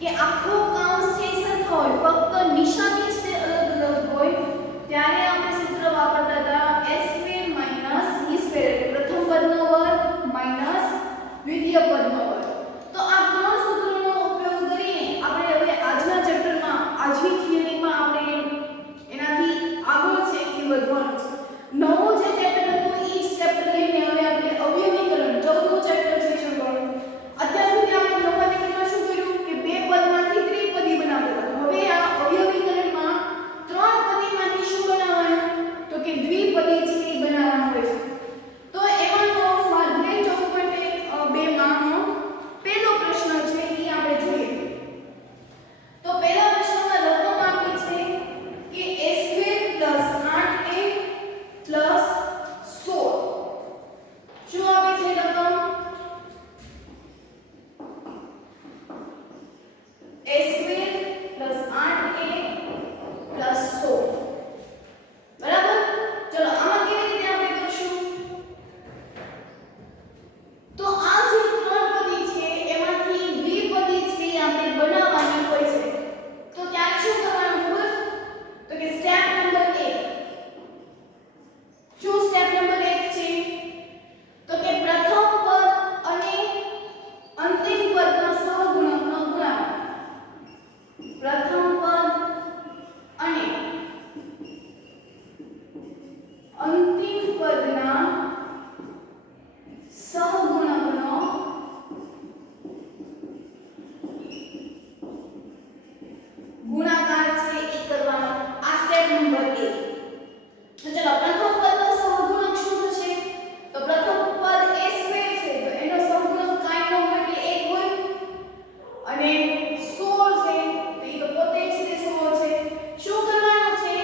કે આખો કાઉન્સ છે એ સરખો હોય, ફક્ત નિશાની જ અલગ અલગ હોય, ત્યારે આપણે સૂત્ર વાપરતા હતા a² - b², પ્રથમ પદનો વર્ગ માઈનસ દ્વિતીય પદનો વર્ગ. તો આ ત્રણ સૂત્રોનો ઉપયોગ કરીને આપણે હવે આજના ચેપ્ટરમાં, આજની થિયરીમાં આપણે એનાથી આગળ છે એ વધવાનું છે. નવું જે ચેપ્ટર હતું એ જ ચેપ્ટર લઈને હવે આપણે અવયવીકરણ 14મું ચેપ્ટર છે શરૂ કરવાનું. અત્યાર સુધી આપણે નવા ચેપ્ટરમાં શું કર્યું કે બે પદમાંથી ત્રિપદી બનાવતા હતા. હવે આ અવયવીકરણમાં ત્રણ પદીમાંથી શું બનાવવાનું તો કે દ્વિપદી છે એ બનાવવાનું હોય છે. તો એમાંનો સ્વાધ્યાય 14.2 માંનો પહેલો પ્રશ્ન છે એ આપણે જોઈએ. તો પહેલા પ્રશ્નમાં રકમ આપી છે કે a² + 8a + 16. શું આપે છે રકમ? a² + 8a + 16. બરાબર? ચલો આમાં કેવી રીતે આપણે કરશું? તો આ જે ત્રણ પદી છે એમાંથી દ્વિપદી છે આપણે બનાવવાની હોય છે. તો ત્યાં શું કરવાનું ખબર? તો કે સ્ટેપ નંબર 1. શું સ્ટેપ નંબર 1 છે? તો કે પ્રથમ પદ અને અંતિમ પદના સહગુણકનો ગુણાકાર. પ્રથમ પદ અને અંતિમ પદના સહગુણકનો ગુણાકાર છે એ કરવાનો. આ સ્ટેપ નંબર 1. તો ચલો પ્રથમ પદનો સહગુણક શું થશે? તો પ્રથમ પદ a² છે તો એનો સહગુણક કાંઈ ન હોય એટલે 1 હોય, અને 16 છે તો એ તો પોતે જ તે 16 છે. શું કરવાનું છે?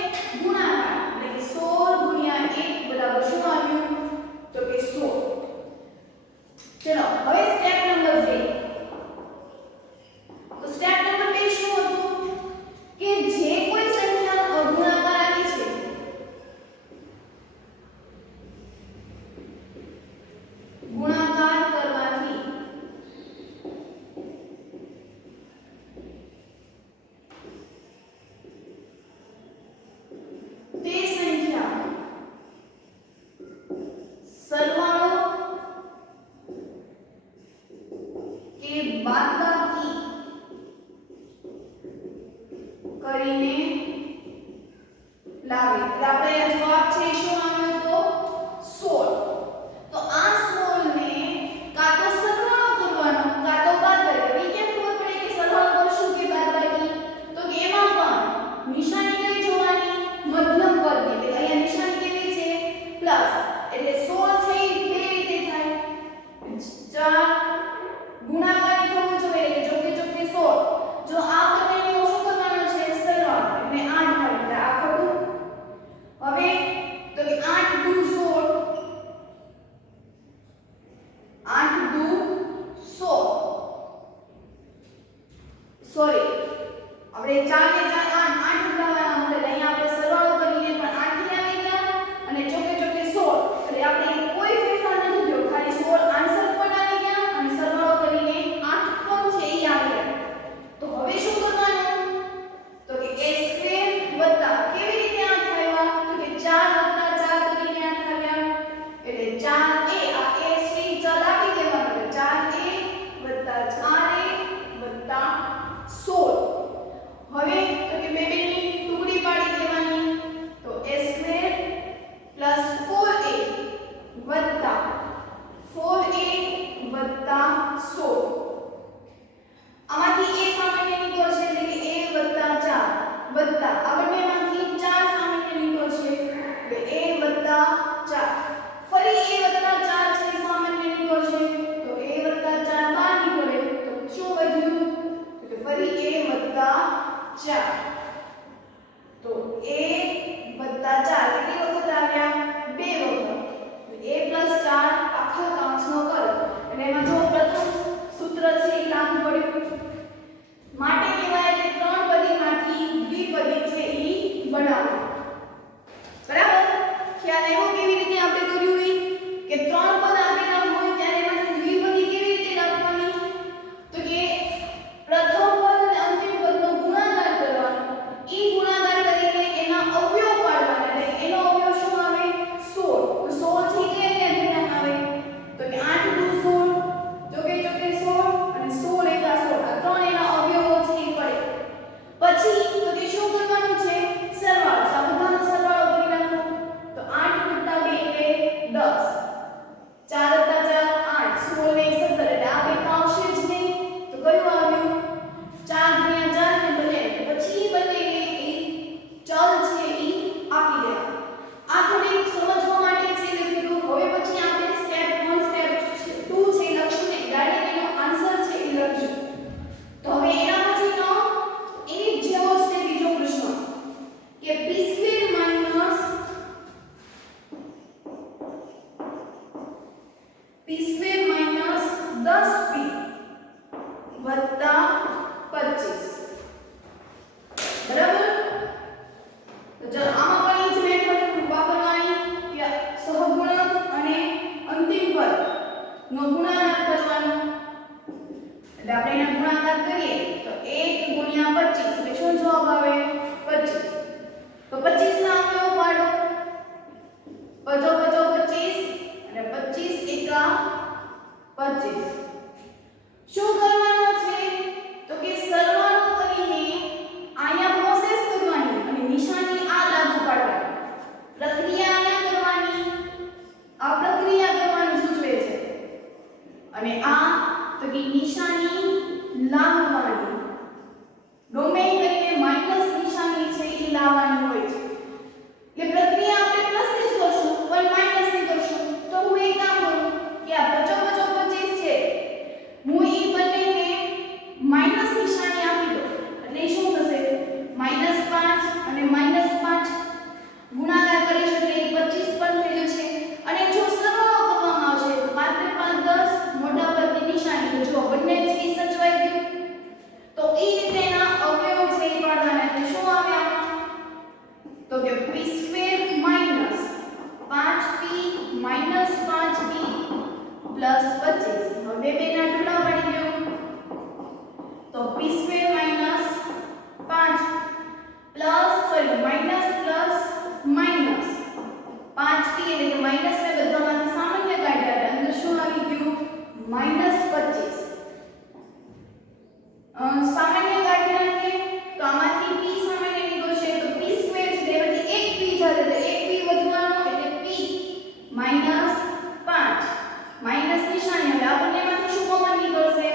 ગુણાકાર. એટલે કે 16 * 1 બરાબર શું આવ્યું તો કે 16. ચલો હવે સ્ટેપ નંબર 2. તો સ્ટેપ નંબર 2 શું હતું કે જે કોઈ સંખ્યાનો ગુણાકાર આવી છે ગુણાકાર કરવાથી તે સંખ્યા સરવાળો કે બાદબાકી કરીને લાવે. એટલે આપણે જવાબ છે શું આવ્યો તો 16. તો આ 16 ને કાં તો સરવાળો કરવાનો કાં તો બાદબાકી. કેમ ખબર પડે કે સરવાળો કરશું કે બાદબાકી? તો કે એમાં પણ નિશાની કઈ જોવાની? મધ્યમ પદની. એટલે અહીંયા નિશાની કેવી છે? પ્લસ. એટલે 16 છે એ બે રીતે થાય. 4 ગુણાકારી થવું જોઈએ એટલે ચોકે ચોકે 16. જો આ બંનેનો શું કરવાનો છે? સરવાળો. એટલે 8 આવે. એટલે આ ખોટું. હવે તો કે 8 × 16. 8 × 16. સોરી, આપણે 4 ને 4 8 ઉડાવવાના એટલે અહીંયા આપણે સરવાળો કરીને પણ 8 થી આવી ગયા અને ચોકે ચોકે 16. એટલે આપણે કોઈ ફેરફાર નથી થયો. ખાલી 16 આન્સર પણ આવી ગયા અને સરવાળો કરીને 8 પણ છે એ આવી ગયા. તો હવે શું કરવાનું? તો કે a² વત્તા કેવી રીતે 8 આવ્યા? તો કે 4 + 4 કરીને 8 આવ્યા. એટલે 4a આ a છે ચલ આપી દેવાનો. એટલે 4a + 4a + 16. હવે તો કે બે ની ટુકડી પાડી દેવાની. તો a² + 4a વત્તા 4a વત્તા 16. આમાંથી a સામાન્ય નીકળશે એટલે કે a વત્તા 4 વત્તા આ બંનેમાંથી 4 સામાન્ય નીકળશે એટલે a વત્તા 4. ફરી a વત્તા 4 છે સામાન્ય નીકળશે તો a વત્તા 4 બહાર નીકળે તો શું વધ્યું તો કે ફરી a વત્તા 4. તો a વત્તા 4 કેટલી વખત આવ્યા? 2 વખત. a + 4 આખા કાઉન્સનો કર. અને એમાં જો પ્રથમ સૂત્ર છે એ લાગુ પડ્યું. માટે કહેવાય કે ત્રણ પદીમાંથી દ્વિપદી છે એ બનાવો. બરાબર? ખ્યાલ આવ્યો કેવી રીતે આપણે કર્યું એ? કે ત્રણ પદ આપેલા હોય ત્યારે એમાંથી દ્વિપદી કેવી રીતે લખવાની? તો કે પ્રથમ પદ બરાબર. તો ચાલો આમાં પણ એ જ મેથડ વાપરવાની કે સહગુણક અને અંતિમ પદ નો ગુણાકાર કરવાનો. એટલે આપણે એનો ગુણાકાર કરીએ તો 1 * 25 એટલે શું જવાબ આવે 25. તો 25 ના અવયવ પાડો. 5 × 25 અને 25 × 25. શું કરવાનું છે તો કે સરવાળો કરીને આયા પ્રોસેસ કરવાની અને નિશાની આ લાગુ પાડવાની. પ્રક્રિયા આયા કરવાની, આ પ્રક્રિયા કરવાની સૂચવે છે. અને આ તો કે નિશાની લાવવાની. ગમે કરીને માઈનસ નિશાની છે એ લાવવાની હોય છે. એટલે પ્રક્રિયા આપણે પ્લસ થી જ કરશું પણ માઈનસ થી કરશું. તો હું એક કામ કરું કે આ 50 25 છે હું એ બંનેને માઈનસ નિશાની આપી દઉં. એટલે શું થશે -5 અને -5 ગુણાકાર કરીશ એટલે 25 પણ થઈ જશે. અને જો સરવાળો કરવામાં આવશે તો 5 × 5 10 મોટા પદની નિશાની. તો જો બંને છે સચવાઈ ગયું. તો એ રીતે એના અવયવ છે એ પાડવાના. એટલે શું આવે આમાં તો કે p² - 5p - 5p + 25. હવે બે ના ટુકડા પાડી દો તો p² - 5 plus sorry minus plus minus 5p એટલે કે માઈનસ ને બધામાંથી સામાન્ય કાઢ્યા એટલે અંદર શું આવી ગયું -25. સામાન્ય કાઢી નાખીએ તો આમાંથી p સામાન્ય નીકળશે તો p² છે તેમાંથી એક p જાતે તો એક p વધવાનો એટલે p - 5 માઈનસ નિશાની એટલે આ બંનેમાંથી શું કોમન નીકળશે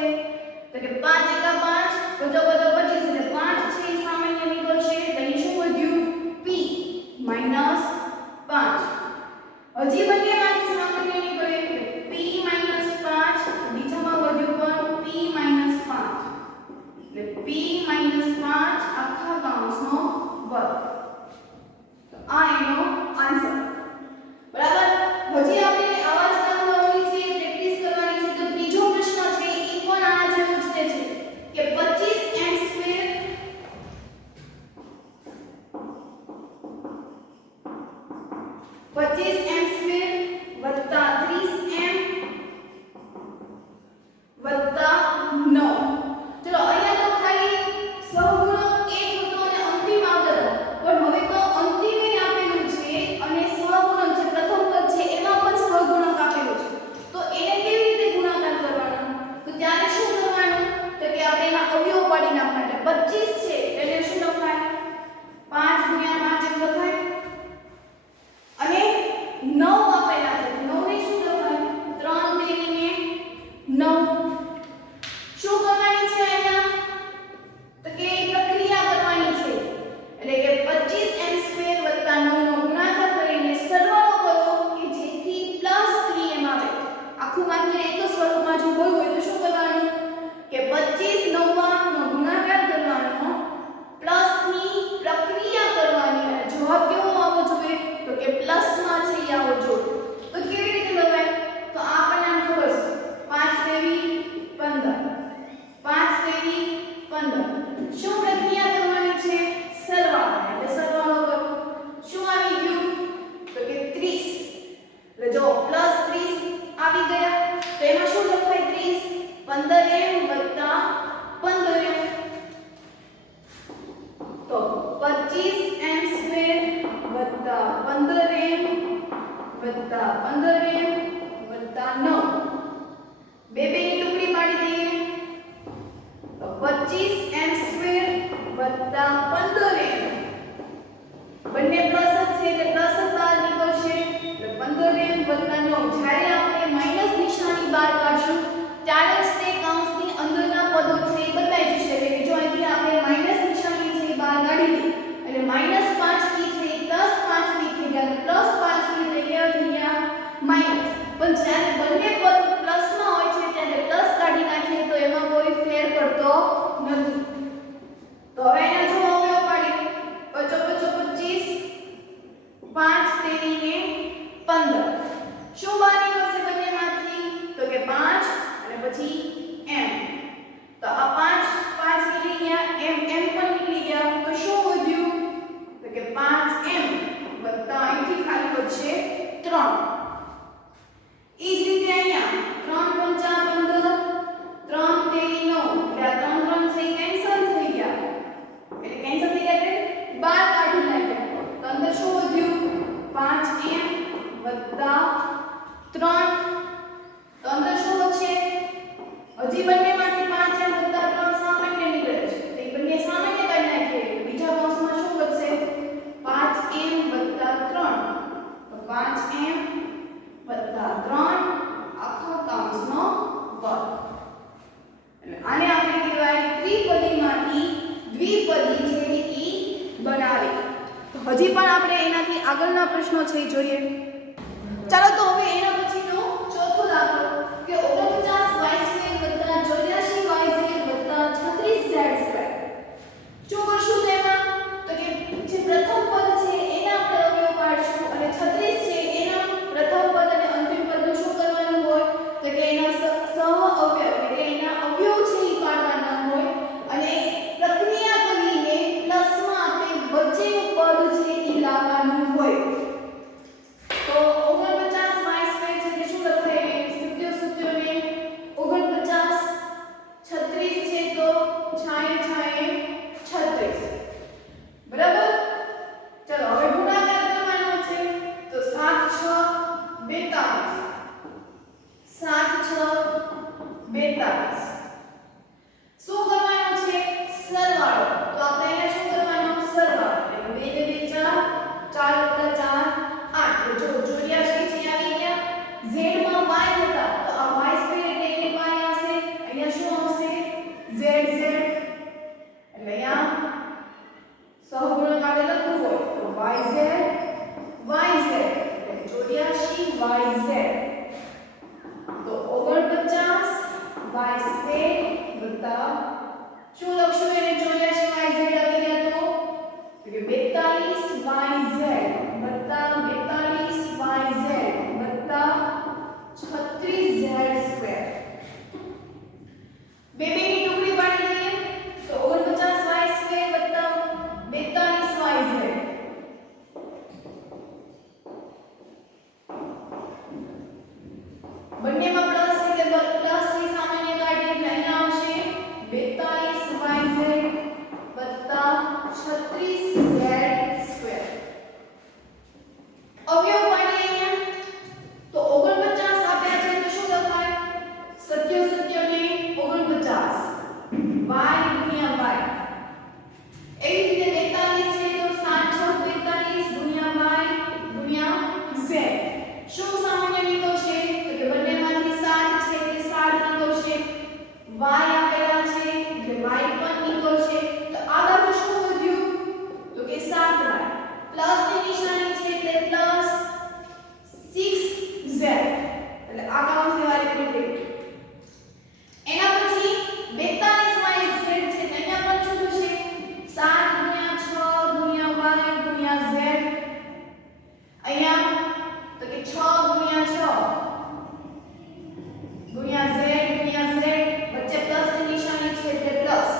તો કે 5 × 5 50 25 એટલે 5 છે એ સામાન્ય નીકળશે. તો અહીં શું વધ્યું p - 5. હજી બંનેમાંથી સામાન્ય નીકળે p - 5 બીજામાં વધ્યું પણ p - 5 એટલે p - 5 આખા કૌંસનો વર્ગ. તો આ એનો આન્સર. બરાબર. હજી આપણે આવા જ કામ કરવાની છે, પ્રેક્ટિસ કરવાની છે. તો ત્રીજો પ્રશ્ન છે એ પણ આ જેવો જ છે કે 25m² 25m² વત્તા 30m વત્તા 9. ચલો અહીંયા તો ખાલી સહગુણક એક હતો અને અંતિમ આવતો હતો. પણ હવે તો અંતિમે આપેલું છે અને સહગુણક છે પ્રથમ પદ છે એમાં પણ સહગુણક આપેલું છે. તો એને કેવી રીતે ગુણાકાર કરવાનો તો ત્યારે શું કરવાનું તો કે આપણે એના અવયવ પાડી નાખવાના. એટલે 25 છે એટલે શું લખાય 5 × 5 એમ લખાય. અને 9 આપેલા છે 9 ને શું લખાય 3 તેરીને 9. શું કરવાની છે અહીંયા તો કે પ્રક્રિયા કરવાની છે. એટલે કે 25m² + 9 નો ગુણાકાર કરીને સરવાળો કરો કે જેથી +3m આવે. આખું વાક્ય એક જ સ્વરૂપમાં જો બોલવું હોય તો શું કરવાનું કે 25 9 નો ગુણાકાર કરવાનો પ્લસની પ્રક્રિયા કરવાની અને જવાબ કેવો આવવો જોઈએ તો કે પ્લસમાં છે એ આવવો જોઈએ. તો કેવી રીતે લખાય તો આપણને આમ ખબર છે 5 તેરી 15 5 તેરી 15. શું પ્રક્રિયા કરવાની છે સરવાળો. એટલે સરવાળો કરો. શું આવી ગયું તો કે 30. એટલે જો +30 આવી ગયા તો એમાં શું લખાય 30 15m વત્તા 15m. તો 25m² વત્તા 15m વત્તા 15m વત્તા 9. બે ની ટુકડી પાડી દઈએ તો 25m² વત્તા 15m. બંને પ્લસ જ છે એટલે પ્લસ જ બહાર નીકળશે એટલે 15m વત્તા 9. જ્યારે આપણે માઈનસ નિશાની બહાર કાઢશું ત્યારે જ તે કૌંસની અંદરના પદો છે એ બદલાઈ જશે. એટલે કે જો અહીંથી આપણે માઈનસ નિશાની છે એ બહાર કાઢી દીધી એટલે -5 થી છે એ +5 થી થઈ ગયા એટલે +5 થી થઈ ગયા માઈનસ. પણ જ્યારે બંને પદ પ્લસમાં હોય છે ત્યારે પ્લસ કાઢી નાખીએ તો એમાં કોઈ ફેર પડતો નથી. તો હવે એના જો અવયવ પાડીએ 25 25 25 હજી પણ આપણે એનાથી આગળના પ્રશ્નો છે એ જોઈએ. ચાલો તો હવે એના પછીનો ચોથો દાખલો કે 49y² + 84y² + 36z². શું કરશું તેમાં? તો કે જે પ્રથમ પદ છે એના આપણે અવયવ પાડશું અને 36 છે એના પ્રથમ પદ અને અંતિમ પદનું શું કરવાનું હોય? તો કે એના સહ અવયવ એટલે કે એના અવયવ છે એ પાડવાના હોય અને પ્રક્રિયા કરીને પ્લસમાં આપણે વચ્ચેનું પદ છે એ લાવવાનું હોય. તો 49y² છે તે શું લખાય? સૂત્યો સૂત્યોને 49 36 છે તો છાએ છાએ 36. બરાબર. ચલો હવે ગુણાકાર કરવાનો છે તો 7 6 42. 7 6 42. શું કરવાનું છે? સરવાળો. તો આપણે અહીંયા શું કરવાનો? સરવાળો. એટલે 2 ને 2 4 4 + 4 8. તો જો 84 છે આવી ગયા. z માં y હતા તો આ y² એટલે y આવશે. અહીંયા શું આવશે? z z. એટલે અહીંયા સહગુણક આપણે લખવું હોય તો yz yz એટલે 84 yz. તો 49 y² વત્તા શું લખશું એને? 84 yz આવી ગયા તો કે 42 yz વત્તા 42 yz વત્તા 36z². બે ની ટુકડી પાડી દઈએ તો 49y² વત્તા 42yz. બંનેમાં પ્લસ એટલે પ્લસ ની સામાન્ય કાઢી એટલે અહીંયા આવશે 42yz વત્તા 36z². અવયવ પાડીએ અહીંયા તો 49 આપ્યા છે તો શું લખાય? સત્યો સત્યોને 49 y ગુણ્યા y. એવી રીતે 42 છે તો 7 6 42 ગુણ્યા y ગુણ્યા z. શું સામાન્ય નીકળશે? તો કે બંનેમાંથી 7 છે એટલે 7 નીકળશે. y આપેલા છે એટલે y પણ નીકળશે. તો આ બાજુ શું વધ્યું? તો કે 7y. પ્લસ ની નિશાની છે એટલે પ્લસ 6z. એટલે આ કાઉન્સની વારી કમ્પ્લીટ. એના પછી 42yz છે અહીંયા પણ શું થશે? 7 ગુણ્યા 6 ગુણ્યા y ગુણ્યા z. અહીંયા તો કે 6 ગુણ્યા 6 ગુણ્યા z ગુણ્યા z. વચ્ચે પ્લસ ની નિશાની છે એટલે પ્લસ.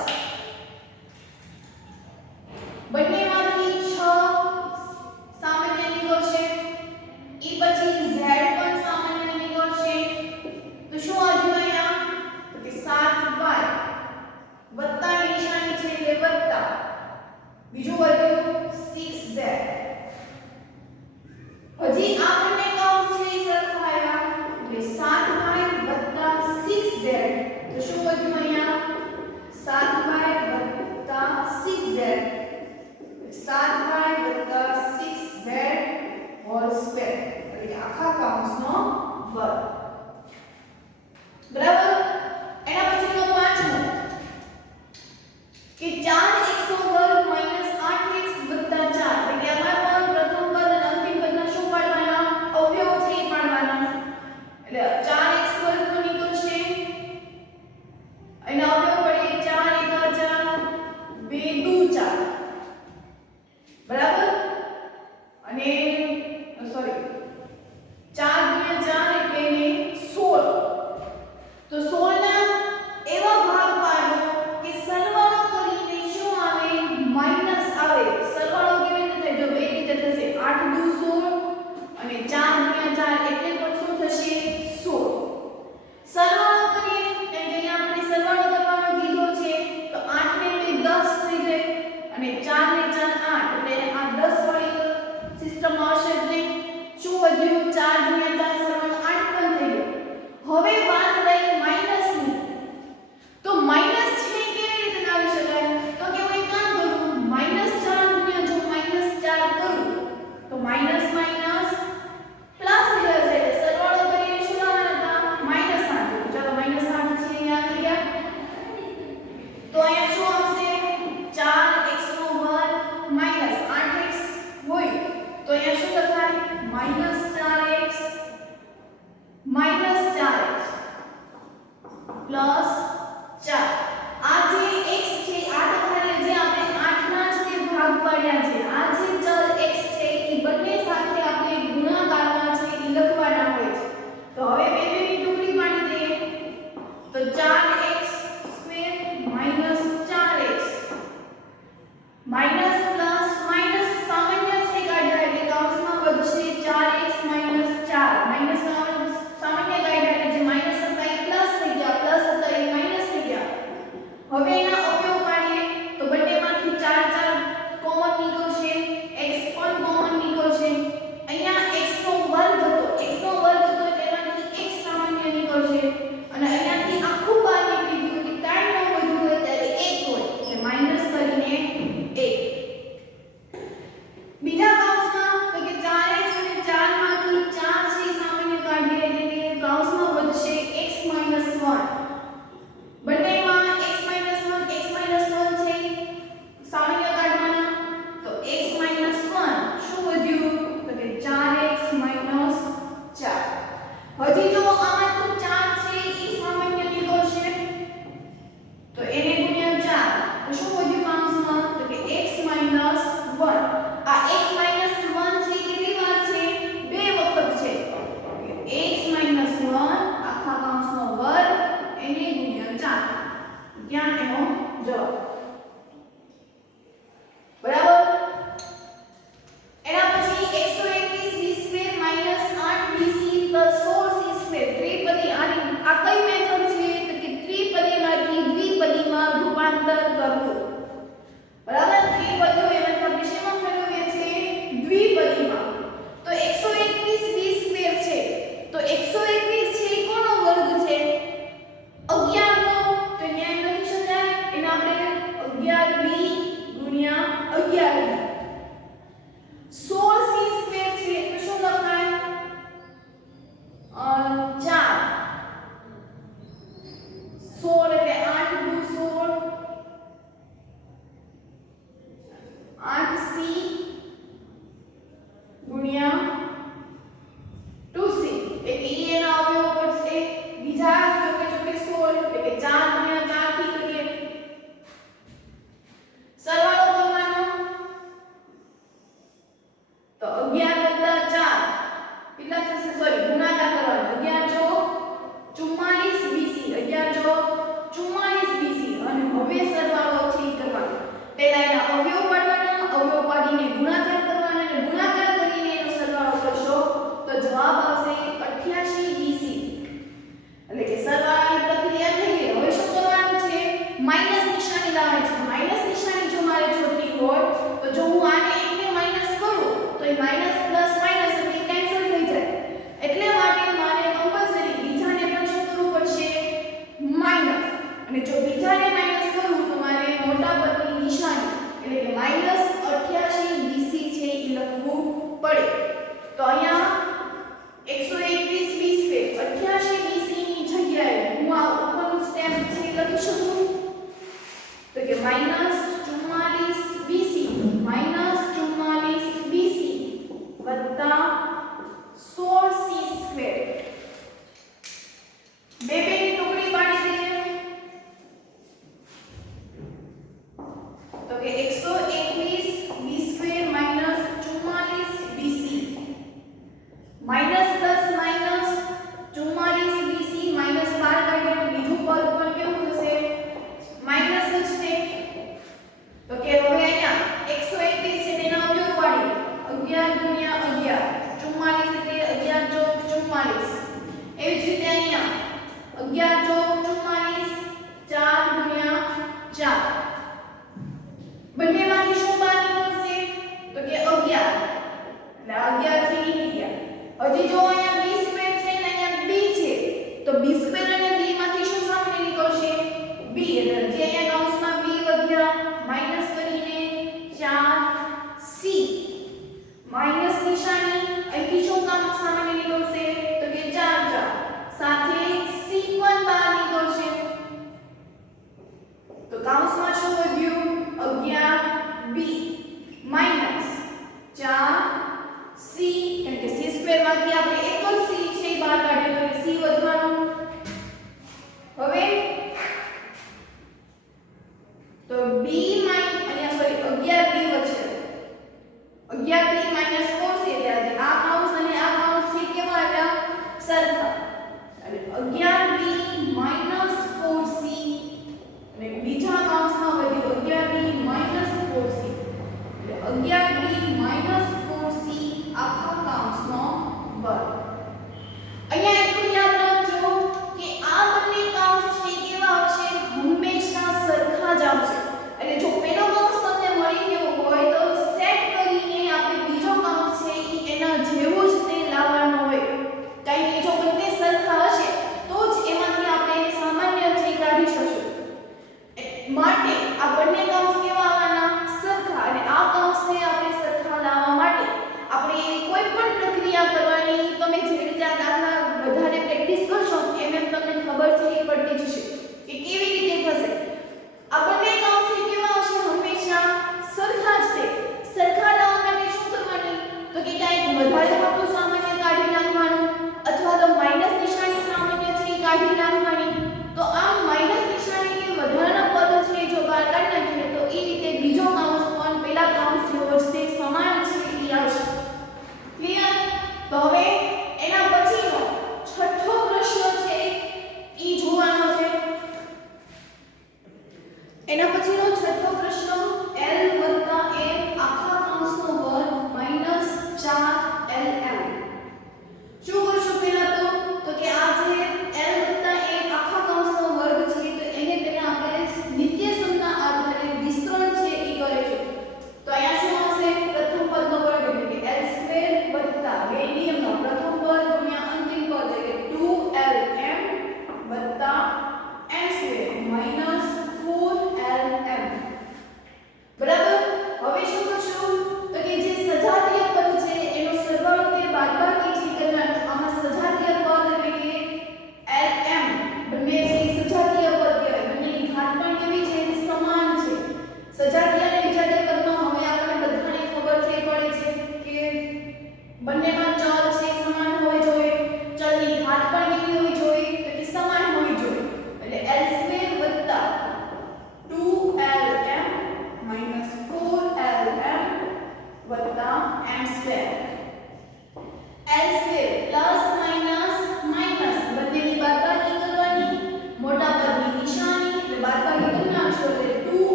બંનેમાંથી 6 સામાન્ય નીકળશે. ઈ પછી z પણ સામાન્ય નીકળશે. તો શું આવ્યું અહીંયા? તો કે 7y વત્તા ની નિશાની છે એટલે વત્તા. બીજું વધ્યું 6z. હજી આ બંને કૌંસ છે એ સરખા આવ્યા એટલે 7y વત્તા 6z. તો શું વધ્યું અહીંયા? 7y વત્તા 6z. 7y વત્તા 6z હોલ સ્ક્વેર એટલે કે આખા કૌંસનો વર્ગ. બરાબર. એના પછીનો પાંચમો કે 4x² - 8x વત્તા 4 એટલે કે આમાં પણ પ્રથમ પદ અને અંતિમ પદના શું પાડવાના? અવયવ છે એ પાડવાના. એટલે 4x² તો નીકળશે. એના અવયવ પડીએ 4 * 1 = 4 2 * 4. બરાબર. અને સોરી 4 ગુણ્યા 4 એટલે એને 16. તો 16 ના એવા ભાગ પાડો કે સરવાળો કરીને શું આવે? કે 121 b² minus 44 bc minus 10 minus 44 bc minus 12 કાઢીએ બીજું પદ પણ કેવું થશે માઈનસ જ છે તો કે હવે અહીંયા 121 છે તેના અવયવ પાડીએ 11 * 11 44 એટલે 11 * 44 એવી જ રીતે અહીંયા 11 * 44 4 * 4 બંનેમાંથી શું બહાર નીકળશે તો કે 11 એટલે 11 થી નીકળી ગયા હજી જો અહીંયા b² છે ને અહીંયા b છે તો b² અને b માંથી શું સામે નીકળશે b એટલે જે અહીંયા કૌંસમાં b વધ્યા માઈનસ કરીને 4c માઈનસ નિશાની અહીંથી શું કામ સામે નીકળશે તો કે 4 4 સાથે c પણ બહાર નીકળશે તો કૌંસમાં શું વધ્યું 11b માઈનસ 4c કેમ કે c² માંથી આપણે એક જ c છે એ બહાર કાઢ્યું તો c વધવાનું હવે તો b અહીંયા સોરી 11b વધશે 11b - 4c એટલે આ કૌંસ અને આ કૌંસ છે કેવા આવ્યા સરખા એટલે 11b - 4c અને બીજા કૌંસમાં વધ્યું 11b - 4c એટલે 11b - 4c આખા કૌંસનો વર્ગ અહીંયા એટલું યાદ રાખજો કે આ બંને કૌંસ છે કેવા આવશે હંમેશા સરખા જ આવશે એટલે જો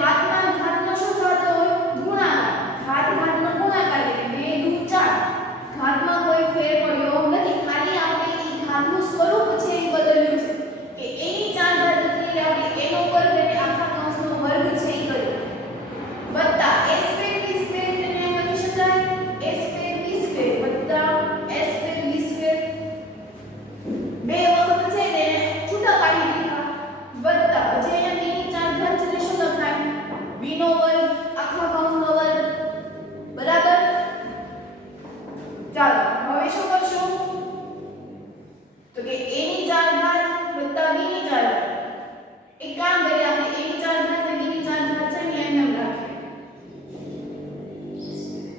ઘાતનો શું થતો હોય ગુણાકાર ઘાતનો ગુણાકાર એટલે 2 દુ 4 ઘાતમાં કોઈ ફેર પડ્યો નથી ખાલી આપણે ઈ ઘાતનું સ્વરૂપ છે એ બદલ્યું છે કે એની 4 ઘાત એટલે આપણે એનો વર્ગ એટલે આખા કૌંસનો વર્ગ છે એ કર્યો વત્તા a સ્ક્વેર b સ્ક્વેર એટલે એમ લખી શકાય a સ્ક્વેર b સ્ક્વેર વત્તા a સ્ક્વેર b સ્ક્વેર બે વખત છે ને છૂટા પાડી દીધા વત્તા પછી અહીંયા b ની 4 ઘાત છે શું લખાય b નો વર્ગ આખા કૌંસનો વર્ગ બરાબર ચાલો હવે શું કરશું તો કે a ની 4 ઘાત વત્તા b ની 4 ઘાત એક કામ કરીએ આપણે a ની 4 ઘાત અને b ની 4 ઘાત છે ને એમ રાખીએ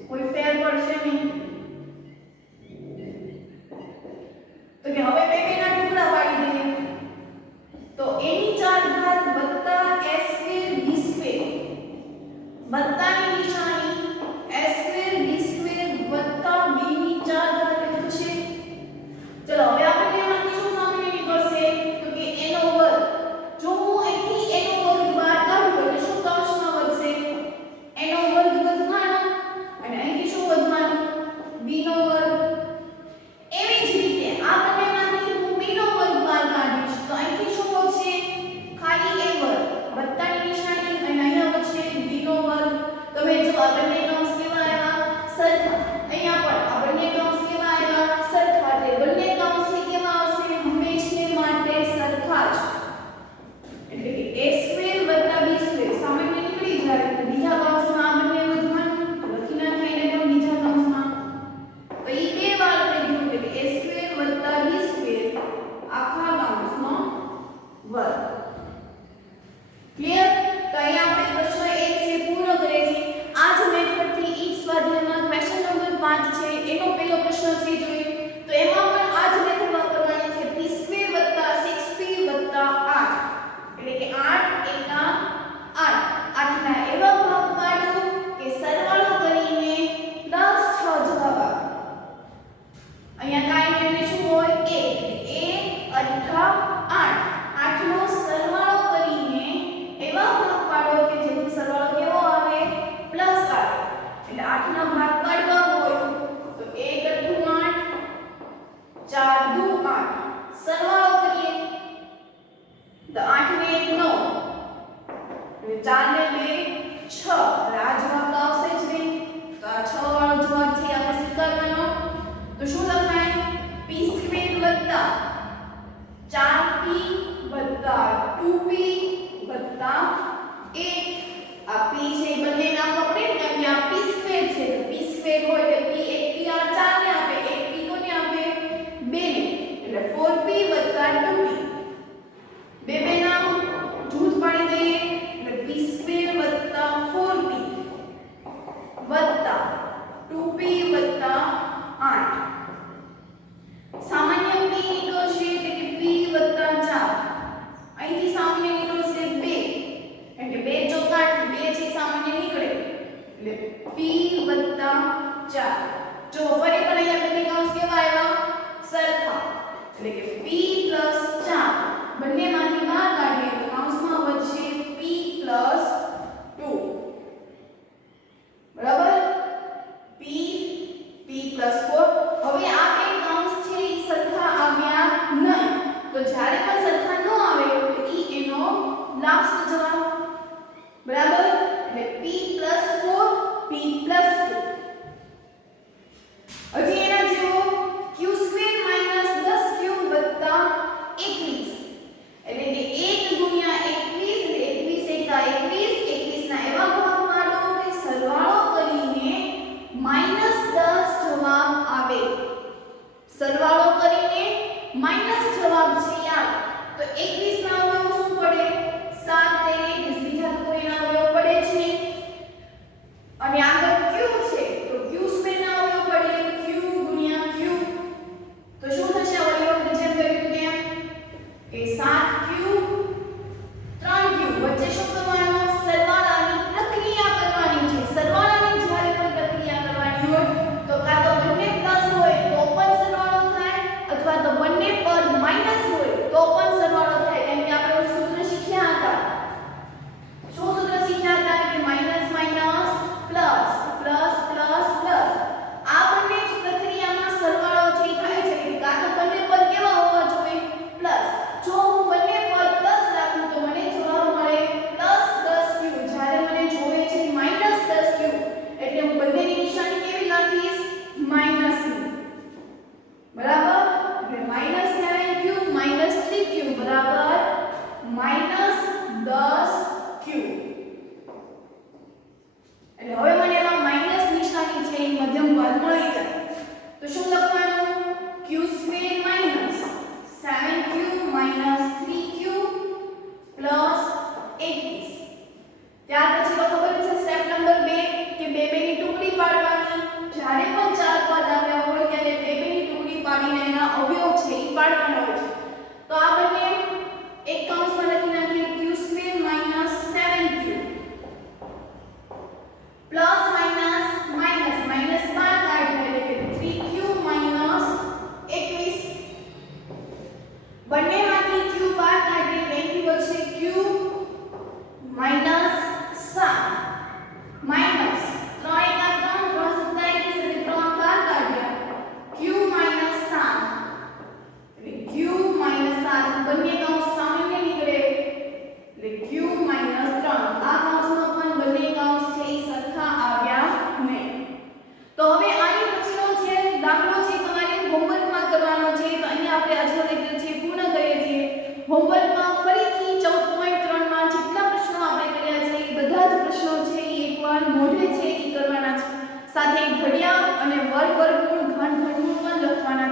કોઈ ફેર પડશે નહીં તો કે હવે બે બેના ટુકડા પાડી દઈએ તો a ની 4 ઘાત વત્તા a સ્ક્વેર b સ્ક્વેર વત્તાની નિશાની a સ્ક્વેર b સ્ક્વેર વત્તા b ની 4 ઘાત એટલે થશે ચલો હવે આપણે એમાંથી શું સામે નીકળશે તો કે a નો વર્ગ જો હું અહીંથી a નો વર્ગ બહાર કાઢું એટલે શું કૌંસમાં વધશે a નો વર્ગ વધવાનો અને અહીંથી શું વધવાનું b નો વર્ગ એવી જ રીતે આ બંનેમાંથી હું b નો વર્ગ બહાર કાઢીશ તો અહીંથી શું વધશે ખાલી a વર્ગ વત્તાની નિશાની અને અહીંયા વધશે b નો વર્ગ તમે જો આ બંને કૌંસ કેવા આવ્યા સરખા અહીંયા પણ આ બંને કૌંસ કેવા આવ્યા સરખા એટલે બંને કૌંસ કેવા આવશે હંમેશને માટે સરખા જ એટલે કે a સ્ક્વેર વત્તા b સ્ક્વેર સામાન્ય નીકળી જાય તો બીજા કૌંસમાં આ બંને વધવાનું લખી નાખીએ એને પણ બીજા કૌંસમાં તો ઈ બે વાર થઈ ગયું એટલે કે a સ્ક્વેર વત્તા b સ્ક્વેર આખા કૌંસનો વર્ગ ક્લિયર તો અહીંયા આપણે પ્રશ્ન 1 છે પૂર્ણ કરે છે આ જ મેથડથી ઈ સ્વાધ્યાયમાં ક્વેશ્ચન નંબર 5 છે એનો પહેલો પ્રશ્ન છે જોઈએ તો એમાં પણ આ જ મેથડ વાપરવાની છે p સ્ક્વેર વત્તા 6p વત્તા 8 એટલે કે 8 એકા 8 8 ના એવા ભાગ પાડો કે સરવાળો કરીને પ્લસ 6 જવાબ આવે અહીંયા કાઈ એટલે શું હોય a અઠ્ઠા 8 8 નો સરવાળો કરીને એવા ભાગ પાડો કે જેથી સરવાળો કેવો આવે પ્લસ આવે એટલે 8 ના ભાગ પાડવા હોય તો 1 અઠ્ઠું 8 4 દુ 8 સરવાળો કરીએ તો 8 ને 1 9 એટલે 4 ને 2 6 એટલે આ જવાબ તો આવશે જ નહીં તો આ 6 વાળો જવાબ છે આપણે સ્વીકારવાનો તો શું લખાય p સ્ક્વેર વત્તા 4p વત્તા 2p વત્તા 1 આ p છે એ બંને નામ આપણે કેમ કે આ p સ્ક્વેર છે તો p સ્ક્વેર હોય એટલે p 1p આ 4 ને આપે 1p કોને આપે 2 ને એટલે 4p વત્તા 2p બે બે નામ જૂથ પાડી દઈએ એટલે p સ્ક્વેર વત્તા 4p વત્તા 2p વત્તા 8 સામાન્ય p નીકળશે સાથે ઘડિયા અને વર્ગ વર્ગમૂળ ઘન ઘનમૂળ પણ લખવાના